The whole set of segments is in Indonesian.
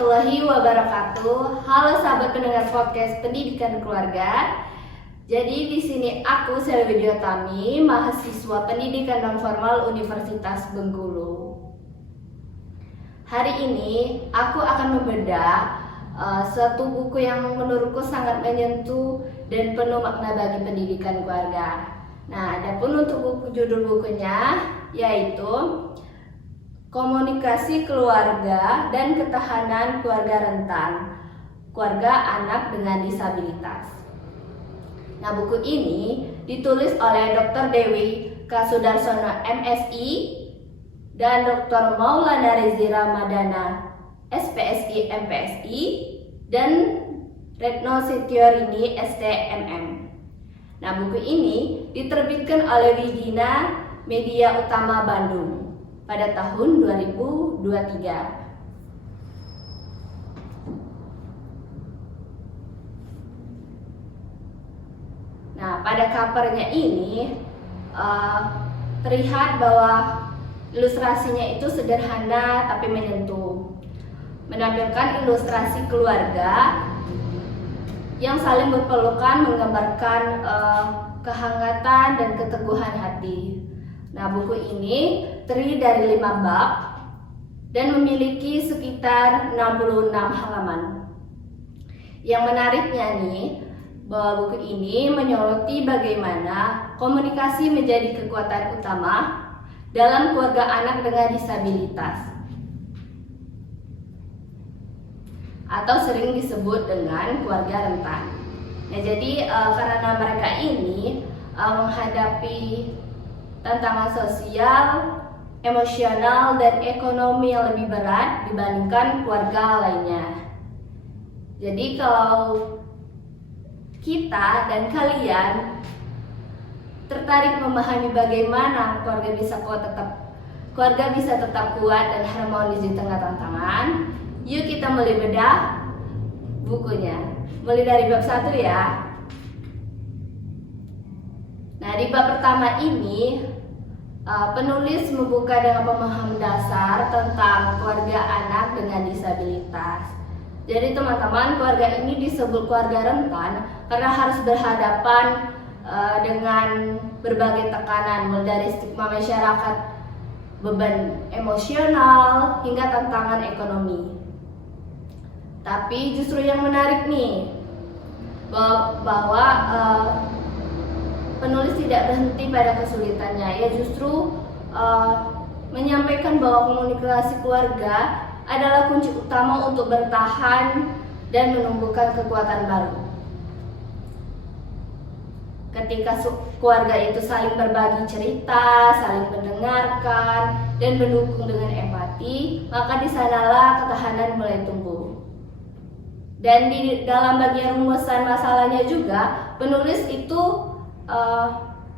warahmatullahi wabarakatuh. Halo sahabat pendengar podcast Pendidikan Keluarga. Jadi di sini aku Selvi Diotami, mahasiswa Pendidikan Nonformal Universitas Bengkulu. Hari ini aku akan membedah suatu buku yang menurutku sangat menyentuh dan penuh makna bagi pendidikan keluarga. Nah, adapun untuk judul bukunya yaitu Komunikasi Keluarga dan Ketahanan Keluarga Rentan, Keluarga Anak dengan Disabilitas. Nah, buku ini ditulis oleh Dr. Dewi K. Sudarsono MSI dan Dr. Maulana Rezi Ramadana SPSI MPSI dan Retno Setiorini STMM. Nah, buku ini diterbitkan oleh Widina Media Utama Bandung pada tahun 2023. Nah, pada covernya ini terlihat bahwa ilustrasinya itu sederhana tapi menyentuh, menampilkan ilustrasi keluarga yang saling berpelukan, menggambarkan kehangatan dan keteguhan hati. Nah, buku ini terdiri dari 5 bab dan memiliki sekitar 66 halaman. Yang menariknya nih, bahwa buku ini menyoroti bagaimana komunikasi menjadi kekuatan utama dalam keluarga anak dengan disabilitas, atau sering disebut dengan keluarga rentan. Nah, jadi karena mereka ini menghadapi tantangan sosial, emosional, dan ekonomi yang lebih berat dibandingkan keluarga lainnya. Jadi kalau kita dan kalian tertarik memahami bagaimana keluarga bisa tetap kuat dan harmonis di tengah tantangan, yuk kita mulai bedah bukunya. Mulai dari bab 1 ya. Nah, di bab pertama ini penulis membuka dengan pemahaman dasar tentang keluarga anak dengan disabilitas. Jadi teman-teman, keluarga ini disebut keluarga rentan karena harus berhadapan dengan berbagai tekanan, mulai dari stigma masyarakat, beban emosional, hingga tantangan ekonomi. Tapi justru yang menarik nih, bahwa penulis tidak berhenti pada kesulitannya. Ia justru menyampaikan bahwa komunikasi keluarga adalah kunci utama untuk bertahan dan menumbuhkan kekuatan baru. Ketika keluarga itu saling berbagi cerita, saling mendengarkan, dan mendukung dengan empati, maka di sanalah ketahanan mulai tumbuh. Dan di dalam bagian rumusan masalahnya juga, penulis itu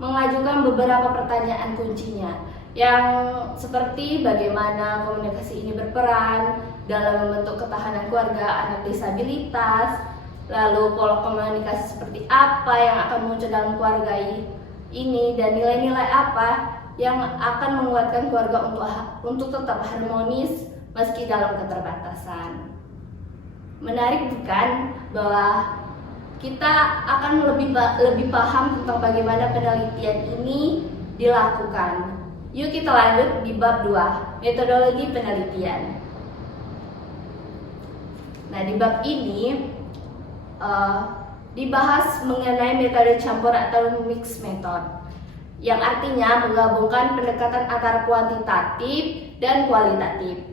mengajukan beberapa pertanyaan kuncinya yang seperti bagaimana komunikasi ini berperan dalam membentuk ketahanan keluarga anak disabilitas, lalu pola komunikasi seperti apa yang akan muncul dalam keluarga ini, dan nilai-nilai apa yang akan menguatkan keluarga untuk tetap harmonis meski dalam keterbatasan. Menarik bukan bahwa kita akan lebih paham tentang bagaimana penelitian ini dilakukan. Yuk kita lanjut di bab 2, metodologi penelitian. Nah, di bab ini dibahas mengenai metode campur atau mixed method, yang artinya menggabungkan pendekatan antara kuantitatif dan kualitatif.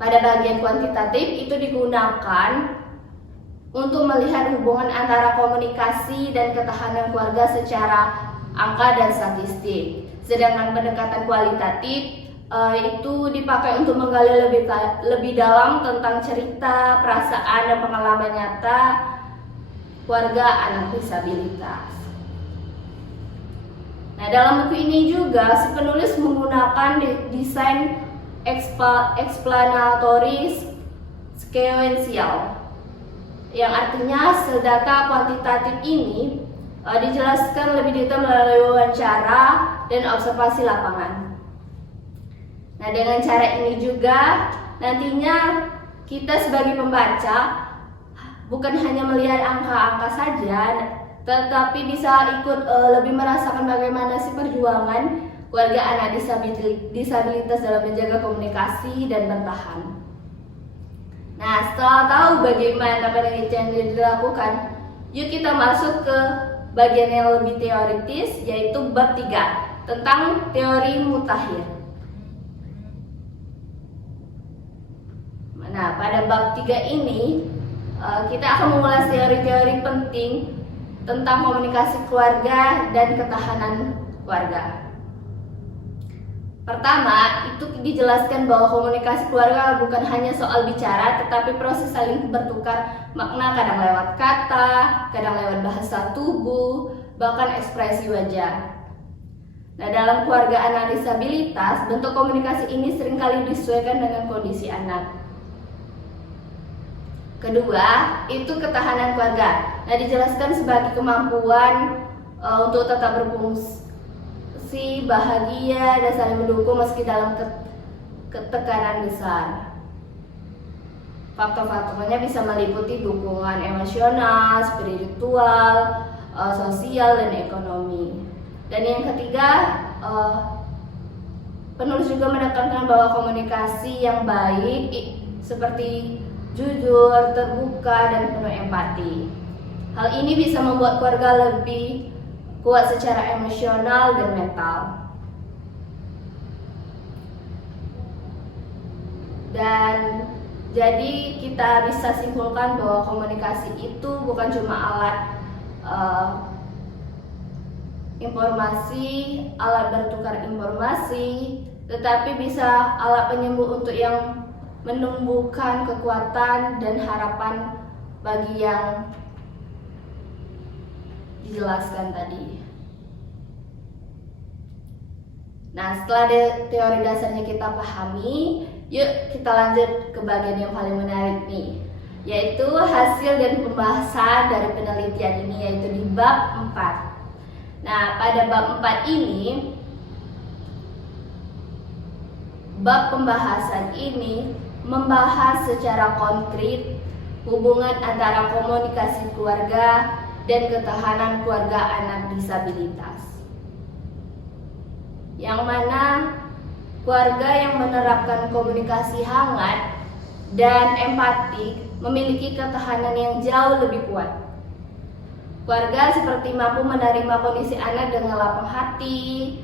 Pada bagian kuantitatif itu digunakan untuk melihat hubungan antara komunikasi dan ketahanan keluarga secara angka dan statistik. Sedangkan pendekatan kualitatif itu dipakai untuk menggali lebih dalam tentang cerita, perasaan, dan pengalaman nyata keluarga anak disabilitas. Nah, dalam buku ini juga si penulis menggunakan desain explanatory sequential, yang artinya data kuantitatif ini dijelaskan lebih detail melalui wawancara dan observasi lapangan. Nah, dengan cara ini juga nantinya kita sebagai pembaca bukan hanya melihat angka-angka saja, tetapi bisa ikut lebih merasakan bagaimana sih perjuangan keluarga anak disabilitas dalam menjaga komunikasi dan bertahan. Nah, setelah tahu bagaimana penelitian yang dilakukan, yuk kita masuk ke bagian yang lebih teoritis, yaitu bab 3 tentang teori mutakhir. Nah, pada bab 3 ini kita akan mengulas teori-teori penting tentang komunikasi keluarga dan ketahanan keluarga. Pertama, itu dijelaskan bahwa komunikasi keluarga bukan hanya soal bicara, tetapi proses saling bertukar makna, kadang lewat kata, kadang lewat bahasa tubuh, bahkan ekspresi wajah. Nah, dalam keluarga anak disabilitas, bentuk komunikasi ini seringkali disesuaikan dengan kondisi anak. Kedua, itu ketahanan keluarga. Nah, dijelaskan sebagai kemampuan untuk tetap berfungsi, bahagia, dan saling mendukung meski dalam ketekanan besar. Faktor-faktornya bisa meliputi dukungan emosional, spiritual, sosial, dan ekonomi. Dan yang ketiga, penulis juga menekankan bahwa komunikasi yang baik seperti jujur, terbuka, dan penuh empati. Hal ini bisa membuat keluarga lebih kuat secara emosional dan mental. Dan jadi kita bisa simpulkan bahwa komunikasi itu bukan cuma alat informasi, alat bertukar informasi, tetapi bisa alat penyembuh untuk yang menumbuhkan kekuatan dan harapan bagi yang dijelaskan tadi. Nah, setelah teori dasarnya kita pahami, yuk kita lanjut ke bagian yang paling menarik nih, yaitu hasil dan pembahasan dari penelitian ini, yaitu di bab 4. Nah, pada bab 4 ini, bab pembahasan ini membahas secara konkret hubungan antara komunikasi keluarga dan ketahanan keluarga anak disabilitas. Yang mana keluarga yang menerapkan komunikasi hangat dan empati memiliki ketahanan yang jauh lebih kuat. Keluarga seperti mampu menerima kondisi anak dengan lapang hati,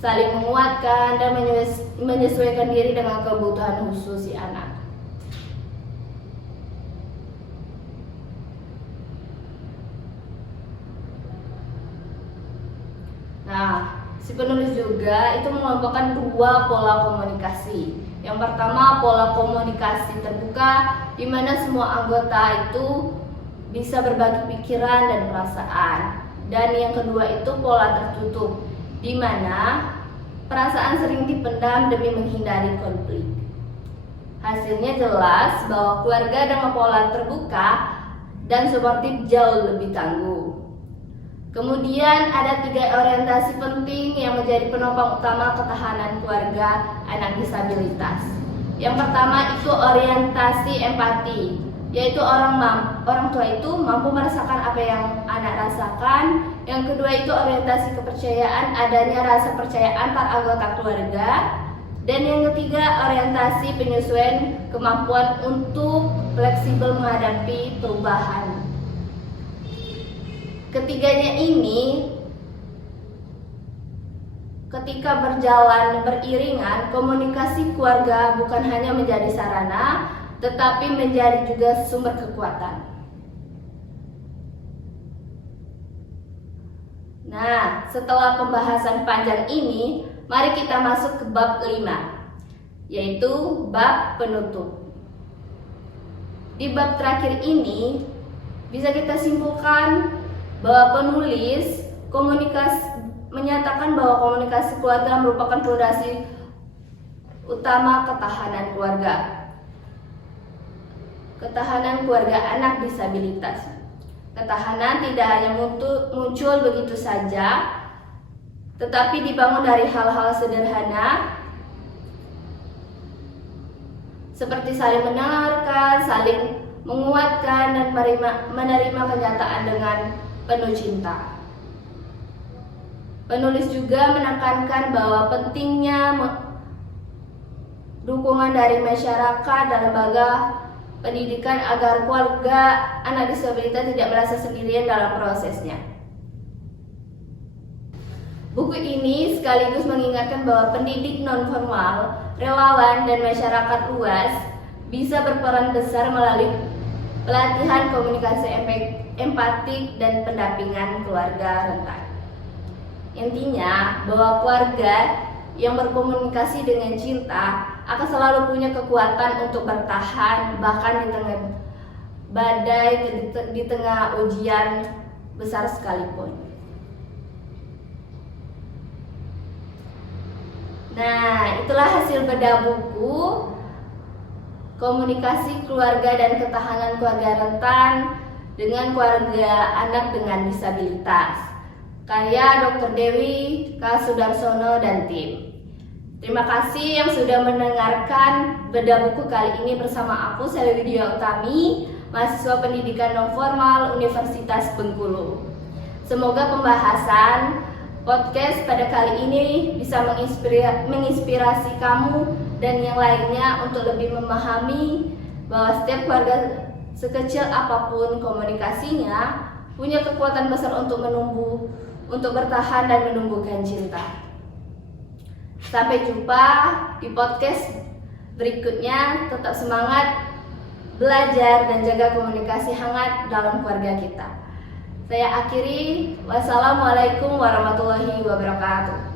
saling menguatkan, dan menyesuaikan diri dengan kebutuhan khusus si anak. Nah, si penulis juga itu mengelompokkan 2 pola komunikasi. Yang pertama, pola komunikasi terbuka, di mana semua anggota itu bisa berbagi pikiran dan perasaan. Dan yang kedua itu pola tertutup, di mana perasaan sering dipendam demi menghindari konflik. Hasilnya jelas bahwa keluarga dengan pola terbuka dan suportif jauh lebih tangguh. Kemudian ada 3 orientasi penting yang menjadi penopang utama ketahanan keluarga anak disabilitas. Yang pertama itu orientasi empati, yaitu orang tua itu mampu merasakan apa yang anak rasakan. Yang kedua itu orientasi kepercayaan, adanya rasa percaya antar anggota keluarga. Dan yang ketiga orientasi penyesuaian, kemampuan untuk fleksibel menghadapi perubahan. Ketiganya ini ketika berjalan beriringan, komunikasi keluarga bukan hanya menjadi sarana, tetapi menjadi juga sumber kekuatan. Nah, setelah pembahasan panjang ini, mari kita masuk ke bab 5, yaitu bab penutup. Di bab terakhir ini, bisa kita simpulkan bahwa penulis menyatakan bahwa komunikasi keluarga merupakan fondasi utama ketahanan keluarga. Ketahanan keluarga anak disabilitas. Ketahanan tidak hanya muncul begitu saja, tetapi dibangun dari hal-hal sederhana seperti saling mendengarkan, saling menguatkan, dan menerima kenyataan dengan penuh cinta. Penulis juga menekankan bahwa pentingnya dukungan dari masyarakat dan lembaga pendidikan agar keluarga anak disabilitas tidak merasa sendirian dalam prosesnya. Buku ini sekaligus mengingatkan bahwa pendidik non-formal, relawan, dan masyarakat luas bisa berperan besar melalui pelatihan komunikasi empatik dan pendampingan keluarga rentan. Intinya bahwa keluarga yang berkomunikasi dengan cinta akan selalu punya kekuatan untuk bertahan bahkan di tengah badai, di tengah ujian besar sekalipun. Nah, itulah hasil bedah buku Komunikasi Keluarga dan Ketahanan Keluarga Rentan dengan Keluarga Anak dengan Disabilitas, karya Dr. Dewi K. Sudarsono dan tim. Terima kasih yang sudah mendengarkan bedah buku kali ini bersama aku, Selly Widya Utami, mahasiswa pendidikan non-formal Universitas Bengkulu. Semoga pembahasan podcast pada kali ini bisa menginspirasi kamu dan yang lainnya untuk lebih memahami bahwa setiap keluarga, sekecil apapun komunikasinya, punya kekuatan besar untuk bertahan dan menumbuhkan cinta. Sampai jumpa di podcast berikutnya. Tetap semangat belajar dan jaga komunikasi hangat dalam keluarga kita. Saya akhiri, wassalamualaikum warahmatullahi wabarakatuh.